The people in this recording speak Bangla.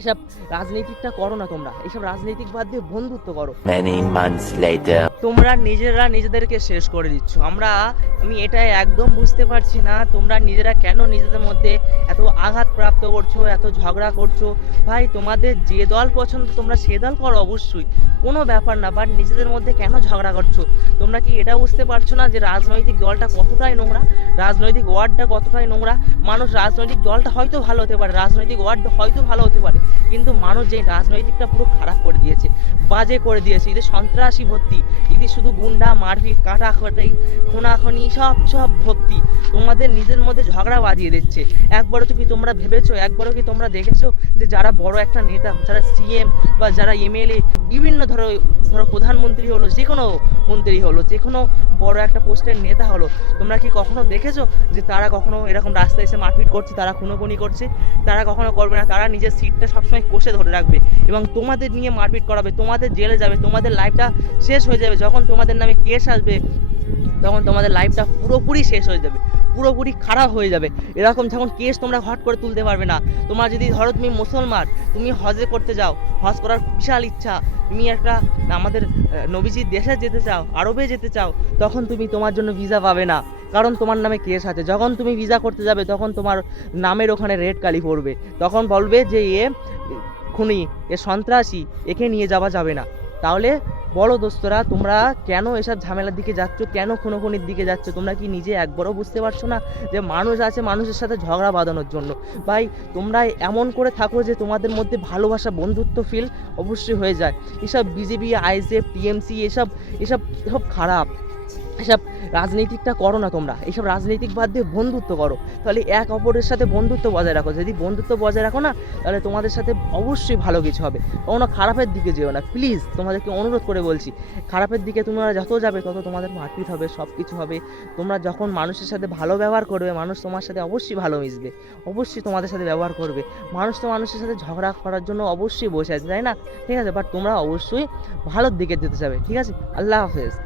এসব রাজনীতিকটা করো না তোমরা। এইসব রাজনৈতিক বাদ দিয়ে বন্ধুত্ব করো. তোমরা নিজেরা নিজেদেরকে শেষ করে দিচ্ছ। আমরা আমি এটাই একদম বুঝতে পারছি না তোমরা নিজেরা কেন নিজেদের মধ্যে এত আঘাত প্রাপ্ত করছ এত ঝগড়া করছ? ভাই তোমাদের যে দল পছন্দ তোমরা সে দল করো অবশ্যই। কোনো ব্যাপার না বাট নিজেদের মধ্যে কেন ঝগড়া করছ? তোমরা কি এটা বুঝতে পারছ না যে রাজনৈতিক দলটা কতটাই নোংরা? রাজনৈতিক ওয়ার্ডটা কতটাই নোংরা? মানুষ রাজনৈতিক দলটা হয়তো ভালো হতে পারে রাজনৈতিক ওয়ার্ডটা হয়তো ভালো হতে পারে। কিন্তু মানুষ যে রাজনৈতিকটা পুরো খারাপ করে দিয়েছে, বাজে করে দিয়েছে এদের সন্ত্রাসী ভর্তি এদের শুধু গুন্ডা, মারপিট কাটাকাটি খুনাখুনি, সব সব ভর্তি, তোমাদের নিজের মধ্যে ঝগড়া বাজিয়ে দিচ্ছে। একবারও কি তোমরা ভেবেছো, একবারও কি তোমরা দেখেছ যে যারা বড় একটা নেতা, যারা সিএম বা যারা এমএলএ বিভিন্ন ধরো ধরো প্রধানমন্ত্রী হলো, যে কোনো মন্ত্রী হলো, যে কোনো বড় একটা পোস্টের নেতা হলো, তোমরা কি কখনো দেখেছ যে তারা কখনো এরকম রাস্তায় এসে মারপিট করছে, তারা খুনোখুনি করছে? তারা কখনো করবে না, তারা নিজের সিটটা সবসময় কষে ধরে রাখবে এবং তোমাদের নিয়ে মারপিট করাবে, তোমাদের জেলে যাবে, তোমাদের লাইফটা শেষ হয়ে যাবে, যখন তোমাদের নামে কেস আসবে, তখন তোমাদের লাইফটা পুরোপুরি শেষ হয়ে যাবে, পুরোপুরি খারাপ হয়ে যাবে। এরকম যখন কেস তোমরা হট করে তুলতে পারবে না, তোমার যদি ধরো তুমি মুসলমান, তুমি হজে করতে যাও, হজ করার বিশাল ইচ্ছা তুমি একটা আমাদের নবীজির দেশে যেতে চাও, আরবে যেতে চাও, তখন তুমি তোমার জন্য ভিসা পাবে না। কারণ তোমার নামে কেস আছে। যখন তুমি ভিসা করতে যাবে, তখন তোমার নামের ওখানে রেড কালি পড়বে। তখন বলবে যে, এ খুনি, এ সন্ত্রাসী, একে নিয়ে যাওয়া যাবে না। তাহলে বলো দোস্তরা, তোমরা কেন এসব ঝামেলার দিকে যাচ্ছ? কেন খুনোখুনির দিকে যাচ্ছ? তোমরা কি নিজে একবারও বুঝতে পারছ না যে মানুষ আছে মানুষের সাথে ঝগড়া বাঁধানোর জন্য? ভাই, তোমরা এমন করে থাকো যে তোমাদের মধ্যে ভালোবাসা, বন্ধুত্ব ফিল অবশ্যই হয়ে যায়। এসব বিজেপি, আইএসএফ, টিএমসি, এসব এসব সব খারাপ। এসব রাজনীতিকটা করো না তোমরা। এইসব রাজনৈতিক বাদ দিয়ে বন্ধুত্ব করো। তাহলে এক অপরের সাথে বন্ধুত্ব বজায় রাখো। যদি বন্ধুত্ব বজায় রাখো না, তাহলে তোমাদের সাথে অবশ্যই ভালো কিছু হবে। কখনো খারাপের দিকে যেও না। প্লিজ, তোমাদেরকে অনুরোধ করে বলছি, খারাপের দিকে তোমরা যত যাবে, তত তোমাদের মারপিট হবে সব কিছু হবে। তোমরা যখন মানুষের সাথে ভালো ব্যবহার করবে, মানুষ তোমার সাথে অবশ্যই ভালো মিশবে। অবশ্যই তোমাদের সাথে ব্যবহার করবে। মানুষ তো মানুষের সাথে ঝগড়া করার জন্য অবশ্যই বসে আছে, তাই না? ঠিক আছে বাট তোমরা অবশ্যই ভালোর দিকে যেতে যাবে। ঠিক আছে? আল্লাহ হাফেজ।